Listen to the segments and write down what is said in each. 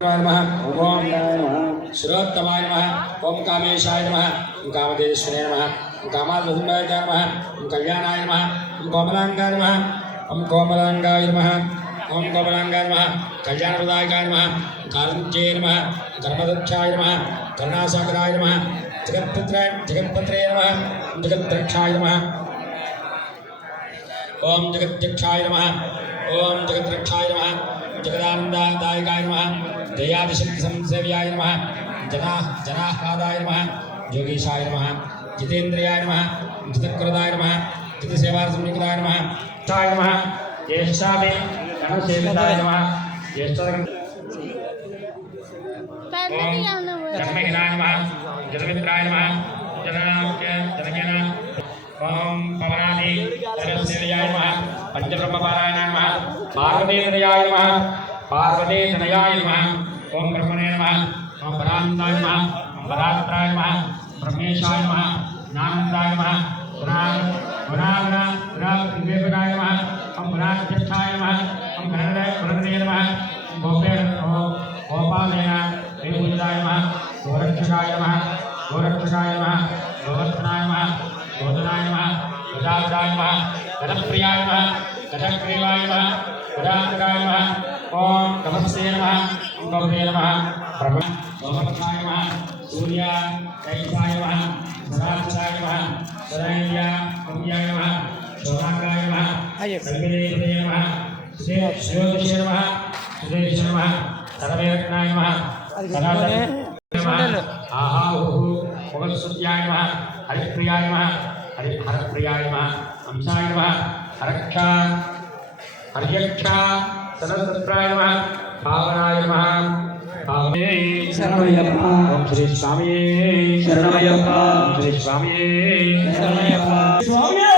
ओम श्रोत्तमाय नमः ओम कामेशाय नमः ओम कामदेश्वराय नमः ओम कामाधुम्बाय नमः ओम कल्याणाय नमः ओम कोमलांगाय नमः ओम कोमलांगाय नमः ओम कोमलांगाय नमः कल्याणप्रदायकाय नमः कारुण्ये नमः धर्मदक्षाय नमः करुणासागराय नमः जगत्पुत्राय नमः जगद्रक्षाय नमः ओम जगद्रक्षाय नमः ओम जगद्रक्षाय नमः जगदानंददायकाय नमः दयादिशक्ति संसेव्याय नमः जनाह्लादाय नमः योगीशाय नमः जितेन्द्रियाय नमः जितकृताय नमः जितसेवासंयुक्ताय नमः ताय नमः ज्येष्ठादे गणसेविताय नमः जन्महिनाय नमः जगमित्राय नमः जनकेन ओम पवनादि सरस्वत्याय नमः पंचब्रह्मपारायणाय नमः पार्वतीतनयाय नमः पार्वतीतनयाय नमः ओम ब्रह्मणे नमः ओम परानंदाय नमः ओम परात्राय नमः ब्रह्मेशाय नमः ज्ञानंदाय नमः गुणागुणागुणागुणागुणाय नमः ओम गुणाध्यक्षाय नमः ओम गणपतये नमः गोपालेन देवपूजाय नमः गोरक्षकाय नमः गोरक्षकाय नमः गोवर्धनाय नमः गोधनाय नमः गजाधाय नमः गजप्रियाय नमः गजग्रीवाय नमः गजाधाय नमः ओम कमस्ते नमः ओम गौरे नमः ब्रह्मोपथाय नमः सूर्य कैसाय नमः सदाचाय नमः सदैव्या कव्याय नमः शोभागाय नमः कल्पिनेन्द्रिय नमः श्रेयोदशे नमः सुदेशे नमः सर्वरत्नाय नमः सदाचाय नमः आहाहुः भगवत्सुत्याय नमः हरिप्रियाय नमः हरप्रियाय नमः हंसाय नमः हरक्षा हर्यक्षा सनत्प्राय नमः भावनाय नमः भावने शरणमयप्पा ओम श्री स्वामी शरणमयप्पा ओम श्री स्वामी शरणमयप्पा स्वामी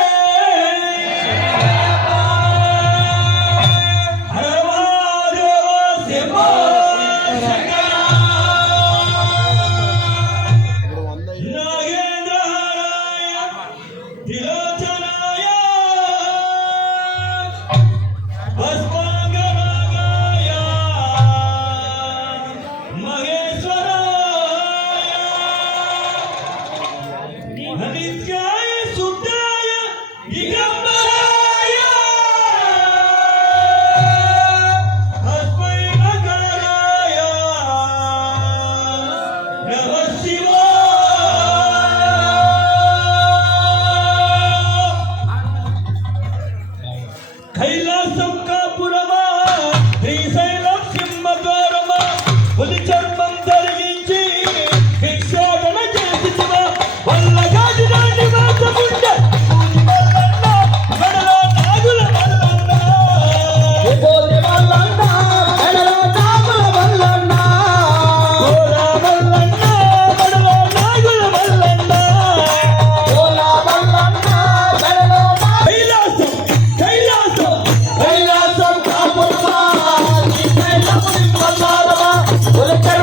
Hola,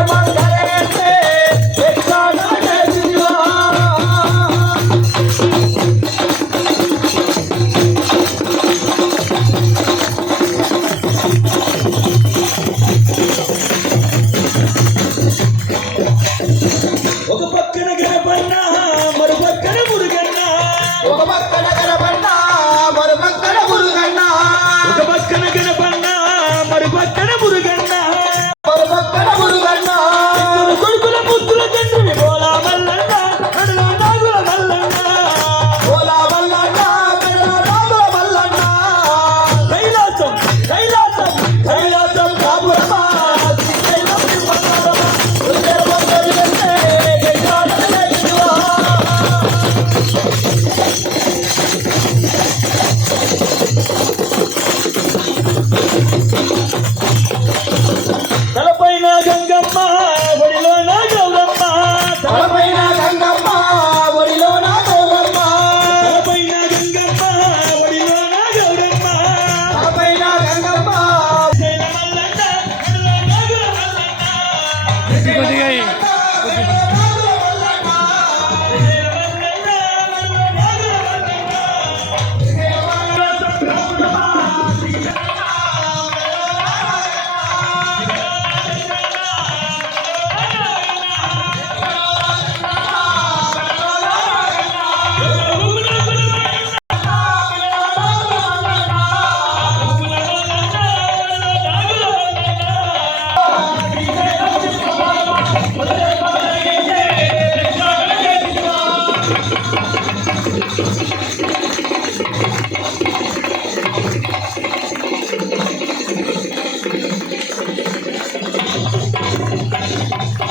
నమః